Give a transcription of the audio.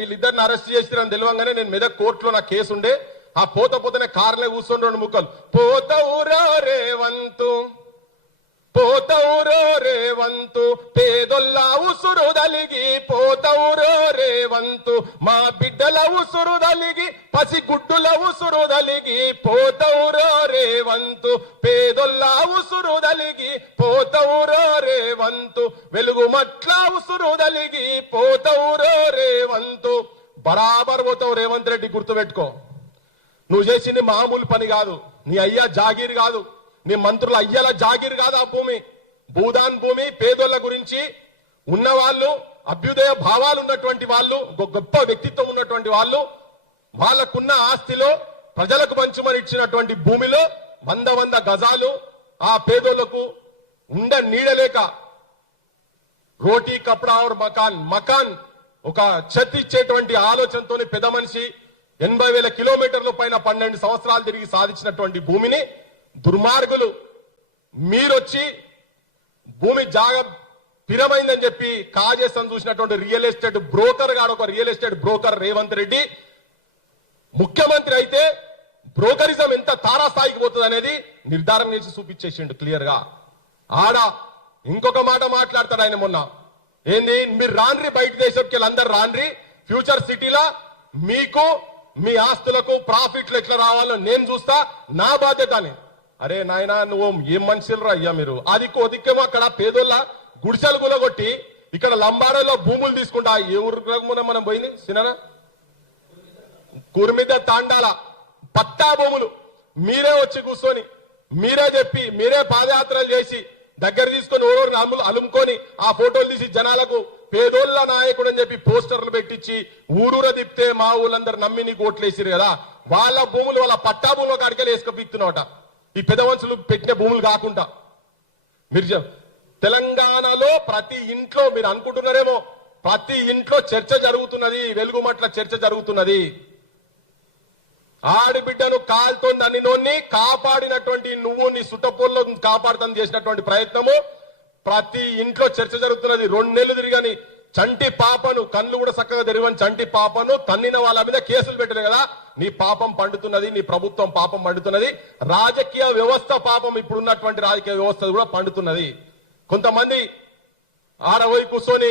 వీళ్ళిద్దరిని అరెస్ట్ చేసిరని తెలియంగానే నేను మెదక్ కోర్టులో నా కేసు ఉండే ఆ పోతనే కార్లే కూర్చొని రెండు ముక్కలు పోతవురో రేవంతు పోతవురో రేవంతు పేదొల్ల ఉసురు దలిగి పోతవురో రేవంతు మా బిడ్డల ఉసురు దలిగి పసిగుడ్డుల ఉసురు దలిగి పోతవురో రేవంతు పేదొల్ల ఉసురు దలిగి పోతవురో రేవంతు వెలుగు మట్ల ఉసురు దలిగి పోతవురో రేవంతు బరాబర్ పోతావు రేవంత్ రెడ్డి గుర్తుపెట్టుకో. నువ్వు చేసింది మామూలు పని కాదు. నీ అయ్యా జాగీర్ కాదు, నీ మంత్రుల అయ్యల జాగీర్ కాదు. ఆ భూమి భూదాన్ భూమి పేదోళ్ల గురించి ఉన్నవాళ్ళు, అభ్యుదయ భావాలు ఉన్నటువంటి వాళ్ళు, గొప్ప వ్యక్తిత్వం ఉన్నటువంటి వాళ్ళు, వాళ్ళకున్న ఆస్తిలో ప్రజలకు పంచుమని ఇచ్చినటువంటి భూమిలో 100 గజాలు ఆ పేదోళ్లకు ఉండ నీడలేక రోటీ కపడా और మకాన్ ఒక ఛత్ ఇచ్చేటువంటి ఆలోచనతోని పెద్ద మనిషి 80,000 కిలోమీటర్ల పైన 12 సంవత్సరాలు తిరిగి సాధించినటువంటి భూమిని దుర్మార్గులు మీరొచ్చి భూమి జాగ పిరమైందని చెప్పి కాజేసం చూసినటువంటి రియల్ ఎస్టేట్ బ్రోకర్ గాడు, ఒక real estate broker Revanth Reddy ముఖ్యమంత్రి అయితే బ్రోకరిజం ఎంత తారాస్థాయికి పోతుంది అనేది నిర్ధారణ చేసి చూపించేసిండు క్లియర్ గా. ఆడ ఇంకొక మాట మాట్లాడతాడు ఆయన మొన్న, ఏంది మీరు రాన్రి బయట దేశంకి అందరు రాన్రి, ఫ్యూచర్ సిటీలా మీకు మీ ఆస్తులకు ప్రాఫిట్లు ఎట్లా రావాలో నేను చూస్తా, నా బాధ్యత అని. అరే నాయనా నువ్వు ఏం మనుషులరా అయ్యా మీరు. అది కొద్దికేమో అక్కడ పేదోళ్ళ గుడిసెలు గులగొట్టి ఇక్కడ లంబాడలో భూములు తీసుకుంటా. ఏ ఊరు మనం పోయింది సినరా కుర్మిద తాండాల పట్టా భూములు మీరే వచ్చి కూర్చొని మీరే చెప్పి మీరే పాదయాత్రలు చేసి దగ్గర తీసుకొని ఓడోరు అలుముకొని ఆ ఫోటోలు తీసి జనాలకు పేదోళ్ళ నాయకుడు అని చెప్పి పోస్టర్లు పెట్టించి ఊరూర తిప్పితే మా ఊళ్ళందరూ నమ్మి నీకు ఓట్లేసిరు కదా. వాళ్ళ భూములు వాళ్ళ పట్టా భూములు కాడికెళ్ళి వేసుకపోతున్నావట. ఈ పెద్ద మనుషులు పెట్టిన భూములు కాకుండా మీరు తెలంగాణలో ప్రతి ఇంట్లో మీరు అనుకుంటున్నారేమో ప్రతి ఇంట్లో చర్చ జరుగుతున్నది, వెలుగుమట్ల చర్చ జరుగుతున్నది. ఆడిబిడ్డను కాల్తో నన్నినోన్ని కాపాడినటువంటి నువ్వు నీ సుట్టపూర్లో కాపాడుతాను చేసినటువంటి ప్రయత్నము ప్రతి ఇంట్లో చర్చ జరుగుతున్నది. 2 నెలలు తిరిగని చంటి పాపను కళ్ళు కూడా చక్కగా తెరవని చంటి పాపను తన్నిన వాళ్ళ మీద కేసులు పెట్టలే కదా. నీ పాపం పండుతున్నది, నీ ప్రభుత్వం పాపం పండుతున్నది, రాజకీయ వ్యవస్థ పాపం ఇప్పుడున్నటువంటి రాజకీయ వ్యవస్థ కూడా పండుతున్నది. కొంతమంది ఆడపోయి కూర్చొని